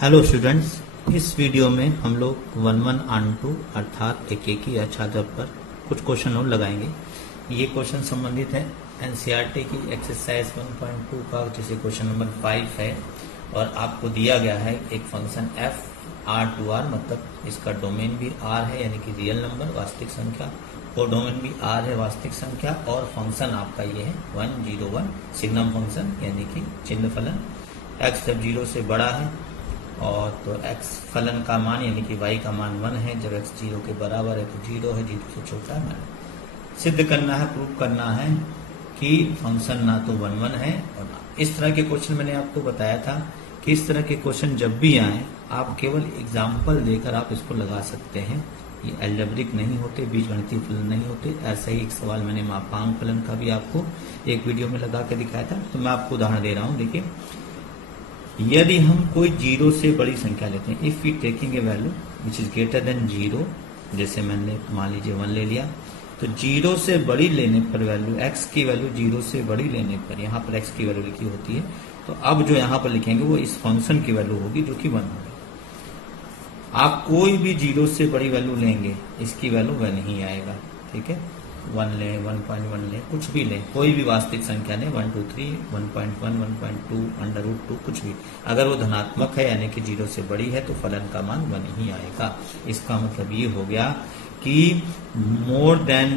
Hello students, इस video में हम लोग 1 ऑन 2 अर्थात एक या छात्र पर कुछ क्वेश्चन और लगाएंगे। ये क्वेश्चन संबंधित है एनसीईआरटी की एक्सरसाइज 1.2 का, जिसे क्वेश्चन नंबर 5 है। और आपको दिया गया है एक फंक्शन f R2R, मतलब इसका डोमेन भी R है यानी कि रियल नंबर वास्तविक संख्या, और डोमेन भी R है वास्तविक संख्या, और फंक्शन आपका ये है 101 सिग्नम फंक्शन यानी कि चिन्ह फलन। x जब 0 से बड़ा है और तो x फलन का मान यानी कि y का मान 1 है, जब x 0 के बराबर है तो 0 है, 0 से छोटा है 1। सिद्ध करना है, प्रूव करना है कि फंक्शन ना तो 1 है और ना। इस तरह के क्वेश्चन मैंने आपको बताया था कि इस तरह के क्वेश्चन जब भी आए आप केवल एग्जाम्पल देकर आप इसको लगा सकते हैं। ये अलजेब्रिक नहीं होते, बीजगणितीय फलन नहीं होते। ऐसा ही एक सवाल मैंने मापांक फलन का भी आपको एक वीडियो में लगा के दिखाया था। तो मैं आपको उदाहरण दे रहा हूँ। देखिए, यदि हम कोई 0 से बड़ी संख्या लेते हैं, if we taking a value which is greater than 0, जैसे मैंने मान लीजिए 1 ले लिया, तो 0 से बड़ी लेने पर वैल्यू x की वैल्यू 0 से बड़ी लेने पर यहाँ पर x की वैल्यू लिखी होती है, तो अब जो यहाँ पर लिखेंगे वो इस फंक्शन की वैल्यू होगी जो कि 1 होगी। आप कोई भी 0 से बड़ी वैल्यू लेंगे, इसकी वैल्यू 1 ही आएगा। ठीक है, 1 लें, 1.1 लें, कुछ भी लें, कोई भी वास्तविक संख्या लें, 1 2 3 1.1 1.2 √2 कुछ भी, अगर वो धनात्मक है यानी कि 0 से बड़ी है तो फलन का मान 1 ही आएगा। इसका मतलब ये हो गया कि more than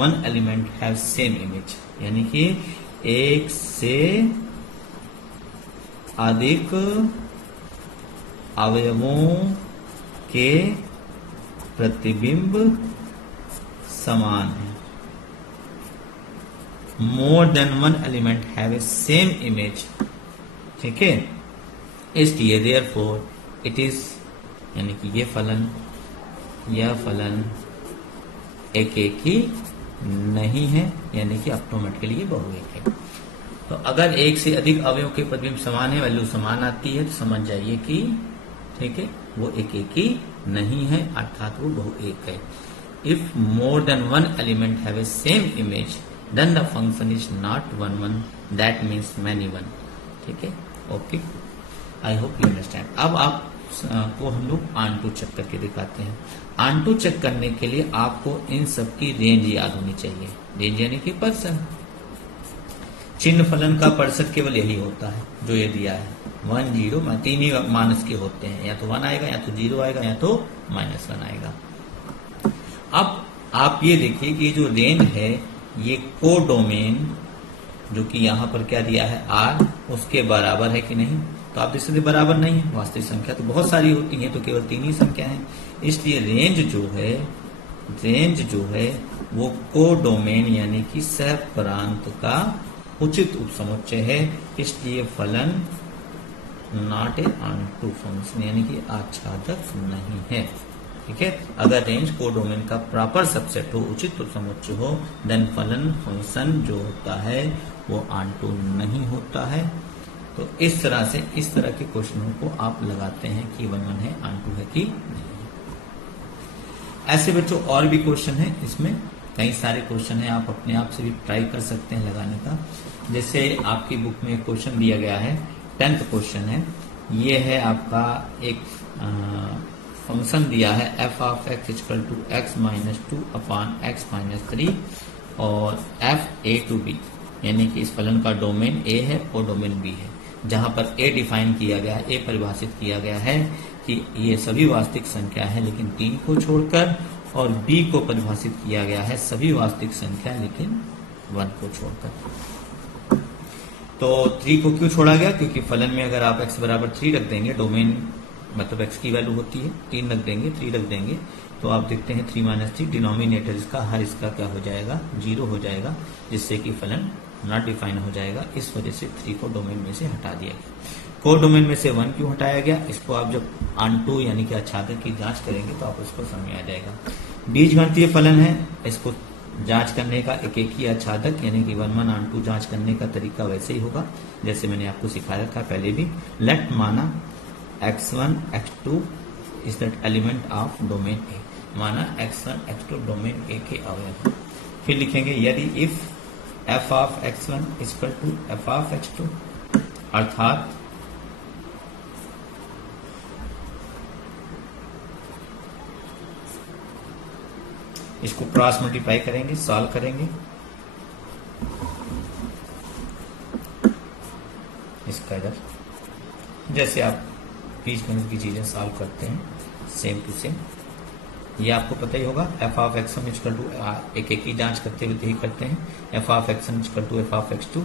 1 element have same image, यानी कि एक से अधिक अवयवों के प्रतिबिंब समान है। More than 1 element have a same image. ठीक है, इसलिए देयरफॉर इट इज, यानी कि यह फलन एक ही नहीं है, यानी कि ऑटोमेटिकली बहुएक है। तो अगर एक से अधिक अवयवों के प्रतिबिंब समान है, वैल्यू समान आती है, तो समझ जाइए कि ठीक है वो एक ही नहीं है, अर्थात वो बहुएक है। If more than 1 element have a same image, then the function is not 1 that means many 1। ठीक है, okay, I hope you understand. अब आप को हम लोग ऑन-टू चेक करके दिखाते हैं। ऑन-टू चेक करने के लिए आपको इन सब की रेंज याद होनी चाहिए। रेंज यानी कि परसेंट। चिन्ह फलन का परसेंट केवल यही होता है जो ये दिया है, 1 0, 3 ही मान इसके होते हैं, या तो 1 आएगा, या तो 0 आएगा, या तो -1 आएगा। अब आप ये देखिए कि जो रेंज है ये कोडोमेन, जो कि यहाँ पर क्या दिया है R, उसके बराबर है कि नहीं, तो आप देख सकते बराबर नहीं है। वास्तविक संख्या तो बहुत सारी होती है, तो केवल 3 ही संख्या है। इसलिए रेंज जो है वो कोडोमेन यानी कि सह प्रांत का उचित उपसमुच्चय है। इसलिए फलन नॉट ए ऑन-टू फंक्शन, यानी कि आच्छादक नहीं है। ठीक है, अगर रेंज कोडोमेन का प्रॉपर सबसेट हो, उचित उपसमुच्चय हो, देन फलन फंक्शन जो होता है वो ऑन-टू नहीं होता है। तो इस तरह के क्वेश्चनों को आप लगाते हैं कि 1 है, ऑन-टू है कि नहीं। ऐसे बच्चों और भी क्वेश्चन है, इसमें कई सारे क्वेश्चन है, आप अपने आप से भी ट्राई कर सकते हैं लगाने का। जैसे आपकी बुक में क्वेश्चन दिया गया है, 10th क्वेश्चन है, ये है आपका एक फंक्शन दिया है f of x equal to x minus 2 upon x minus 3 और f a टू b, यानी कि इस फलन का डोमेन a है और डोमेन b है। जहां पर a डिफाइन किया गया है, a परिभाषित किया गया है कि ये सभी वास्तविक संख्या है लेकिन 3 को छोड़कर, और b को परिभाषित किया गया है सभी वास्तविक संख्या लेकिन 1 को छोड़कर। तो 3 को क्यों छोड़ा गया? क्योंकि फलन में अगर आप x बराबर 3 रख देंगे, डोमेन मतलब x की वैल्यू होती है 3 रख देंगे, 3 रख देंगे, तो आप देखते हैं 3 - 3 डिनोमिनेटर इसका हर इसका क्या हो जाएगा, 0 हो जाएगा, जिससे कि फलन नॉट डिफाइन हो जाएगा। इस वजह से 3 को डोमेन में से हटा दिया गया। को डोमेन में से 1 क्यों हटाया गया, इसको आप जब ऑन-टू यानी कि आच्छादक की जांच करेंगे तो आप उसको समझ में आ जाएगा। बीजगणितीय फलन है, इसको जांच करने का एक ही आच्छादक यानी कि 1 ऑन-टू जांच करने का तरीका वैसे ही होगा जैसे मैंने आपको सिखाया था पहले भी। लेट माना x1 x2 is that element of domain A, माना x1 x2 डोमेन ए के अवयव। फिर लिखेंगे यदि if f of x1 equal to f of x2, अर्थात इसको क्रॉस मल्टीप्लाई करेंगे, सॉल्व करेंगे, इसका इधर जैसे आप बीजगणित की चीजें सॉल्व करते हैं सेम टू सेम, ये आपको पता ही होगा। F of X one equal to एक एक की जांच करते हुए यही करते हैं, F of X one equal to F of X two,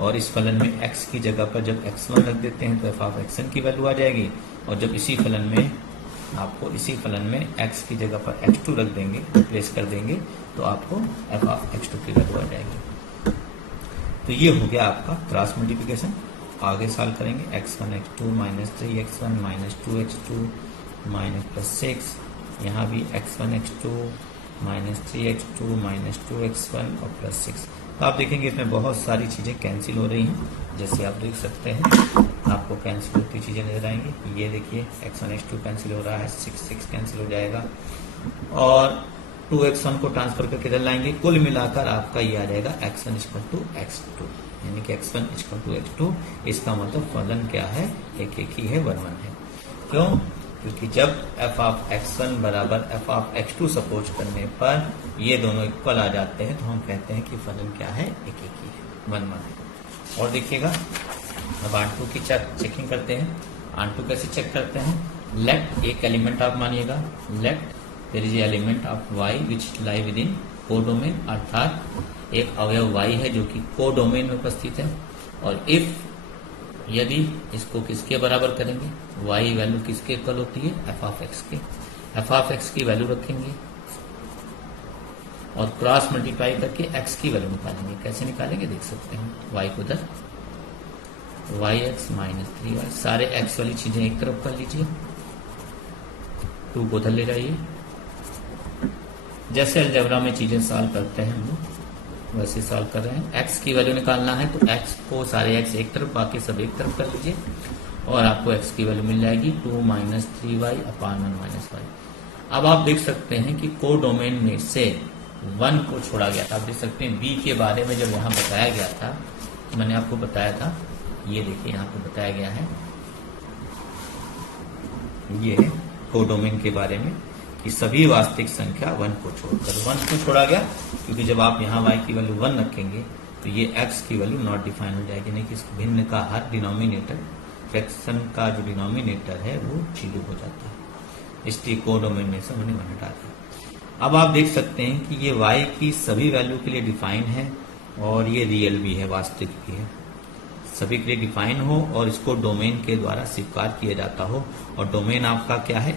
और इस फलन में x की जगह पर जब x1 रख देते हैं तो एफ ऑफ एक्स वन की वैल्यू आ जाएगी, और जब इसी फलन में आपको इसी फलन में x की जगह पर x2 रख देंगे, रिप्लेस कर देंगे, तो आपको एफ ऑफ x2 की वैल्यू आ जाएगी। तो ये हो गया आपका क्रॉस मल्टीप्लिकेशन। आगे सॉल्व करेंगे, x1 x2 minus 3x1 minus 2x2 minus plus 6, यहाँ भी x1 x2 minus 3x2 minus 2x1 और प्लस 6। तो आप देखेंगे इसमें बहुत सारी चीजें कैंसिल हो रही हैं, जैसे आप देख सकते हैं आपको कैंसिल होती चीजें नजर आएंगी। ये देखिए x1 x2 कैंसिल हो रहा है, 6 कैंसिल हो जाएगा, और 2x1 को ट्रांसफर करके इधर लाएंगे, कुल मिलाकर आपका ये आ जाएगा x1 इक्वल टू x2, यानी कि x1 इक्वल टू x2। इसका मतलब फलन क्या है, एक एक ही है, 1 1 है। क्यों? क्योंकि जब f ऑफ x1 बराबर f ऑफ x2 सपोज करने पर ये दोनों इक्वल आ जाते हैं, तो हम कहते हैं कि फलन क्या है, एक एक ही है, 1 1 है। और देखिएगा अब आंटू की चेकिंग करते हैं। आंटू कैसे चेक करते हैं, लेट एक एलिमेंट आप मानिएगा, let there is element of y which lie within codomain, अर्थात एक अवयव y है जो कि कोडोमेन में उपस्थित है, और इफ यदि इसको किसके बराबर करेंगे, y वैल्यू किसके इक्वल होती है, f ऑफ x के, f ऑफ x की वैल्यू रखेंगे और क्रॉस मल्टीप्लाई करके x की वैल्यू निकालेंगे। कैसे निकालेंगे देख सकते हैं, y को उधर yx माइनस 3y, सारे x वाली चीजें एक तरफ कर लीजिए, 2 को उधर ले जाइए। जैसे अलजेब्रा में चीजें सॉल्व करते हैं हम लोग वैसे सॉल्व कर रहे हैं। x की वैल्यू निकालना है तो x को सारे x एक तरफ, बाकी सब एक तरफ कर लीजिए, और आपको x की वैल्यू मिल जाएगी 2 माइनस 3y अपान 1 माइनस y। अब आप देख सकते हैं कि कोडोमेन में से 1 को छोड़ा गया था। आप देख सकते हैं b के बारे में जब यहाँ बताया गया था, मैंने आपको बताया था, ये देखिए यहाँ पे बताया गया है, ये है कोडोमेन के बारे में कि सभी वास्तविक संख्या 1 को छोड़कर, 1 को छोड़ा गया क्योंकि जब आप यहाँ y की वैल्यू 1 रखेंगे तो ये x की वैल्यू नॉट डिफाइन हो जाएगी, नहीं कि इस भिन्न का हर डिनोमिनेटर, फ्रैक्शन का जो डिनोमिनेटर है वो 0 हो जाता है, इसलिए कोडोमेन में से हमने 1 हटा दिया। अब आप देख सकते हैं कि ये y की सभी वैल्यू के लिए डिफाइन है, और ये रियल भी है, वास्तविक भी है, सभी के लिए डिफाइन हो और इसको डोमेन के द्वारा स्वीकार किया जाता हो। और डोमेन आपका क्या है,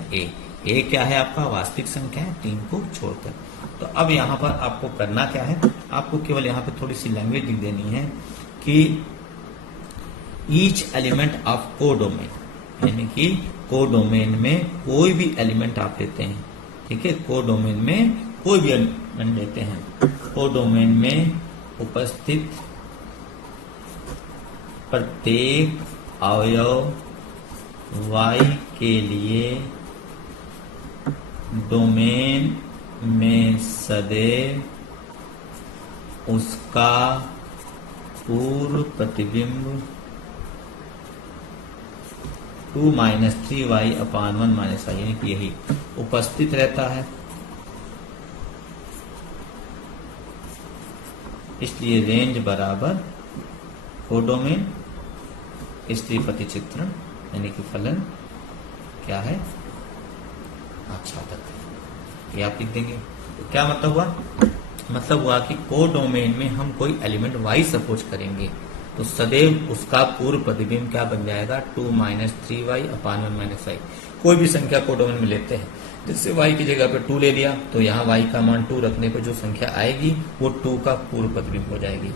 ए क्या है आपका, वास्तविक संख्या है 3 को छोड़कर। तो अब यहाँ पर आपको करना क्या है, आपको केवल यहाँ पे थोड़ी सी लैंग्वेज लिख देनी है कि ईच एलिमेंट ऑफ कोडोमेन, यानी कि कोडोमेन में कोई भी एलिमेंट आप लेते हैं, ठीक है, कोडोमेन में कोई भी एलिमेंट लेते हैं, कोडोमेन में उपस्थित प्रत्येक अवयव y के लिए डोमेन में सदैव उसका पूर्व प्रतिबिंब 2 माइनस 3y अपान 1 माइनस y, यानी कि यही उपस्थित रहता है। इसलिए रेंज बराबर कोडोमेन, इसलिए प्रतिचित्रण यानी कि फलन क्या है, आच्छादक, ये आप लिख देंगे। तो क्या मतलब हुआ, मतलब हुआ कि कोडोमेन में हम कोई एलिमेंट y सपोज करेंगे तो सदैव उसका पूर्व प्रतिबिंब क्या बन जाएगा, 2 माइनस 3y अपान 1 माइनस y। कोई भी संख्या कोडोमेन में लेते हैं, जैसे y की जगह पे 2 ले लिया तो यहाँ y का मान 2 रखने पर जो संख्या आएगी वो 2 का पूर्व प्रतिबिंब हो जाएगी।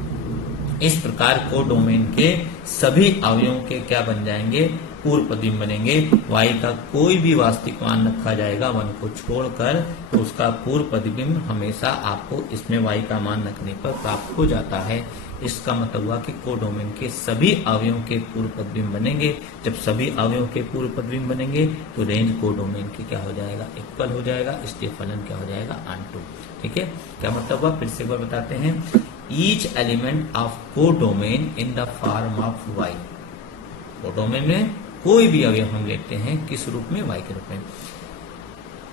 इस प्रकार कोडोमेन के सभी अवयवों के क्या बन जाएंगे, पूर्व प्रतिबिंब बनेंगे। y का कोई भी वास्तविक मान रखा जाएगा 1 को छोड़कर, तो उसका पूर्व प्रतिबिंब हमेशा आपको इसमें y का मान रखने पर प्राप्त हो जाता है। इसका मतलब हुआ कि कोडोमेन के सभी अवयवों के पूर्व प्रतिबिंब बनेंगे। जब सभी अवयवों के पूर्व प्रतिबिंब बनेंगे तो रेंज कोडोमेन की क्या हो जाएगा, इक्वल हो जाएगा, इसलिए फलन क्या हो जाएगा, आंटू। ठीक है, क्या मतलब हुआ, फिर से एक बार बताते हैं। Each element of codomain in the form of y, codomain में कोई भी अवयव हम लेते हैं किस रूप में, y के रूप में,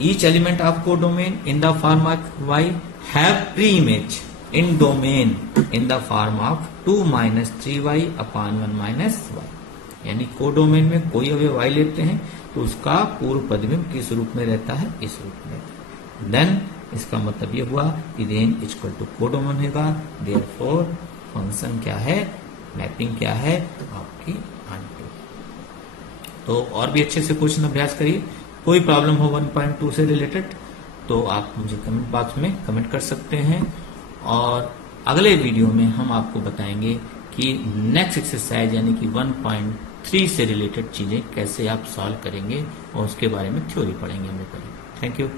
each element of codomain in the form of Y have pre image in domain in the form of 2 minus 3y upon 1 minus Y. यानी कोडोमेन में कोई अवयव y लेते हैं तो उसका पूर्व प्रतिबिंब किस रूप में रहता है, इस रूप में रहता है। देन इसका मतलब ये हुआ कि रेंज इक्वल टू कोडोमेन होगा, देयरफॉर फंक्शन क्या है, मैपिंग क्या है आपकी ऑनटू। तो और भी अच्छे से क्वेश्चन अभ्यास करिए। कोई प्रॉब्लम हो 1.2 से रिलेटेड तो आप मुझे कमेंट बॉक्स में कमेंट कर सकते हैं, और अगले वीडियो में हम आपको बताएंगे कि नेक्स्ट एक्सरसाइज यानी कि 1.3 से रिलेटेड चीजें कैसे आप सॉल्व करेंगे, और उसके बारे में थ्योरी पढ़ेंगे हम लोग। Thank you.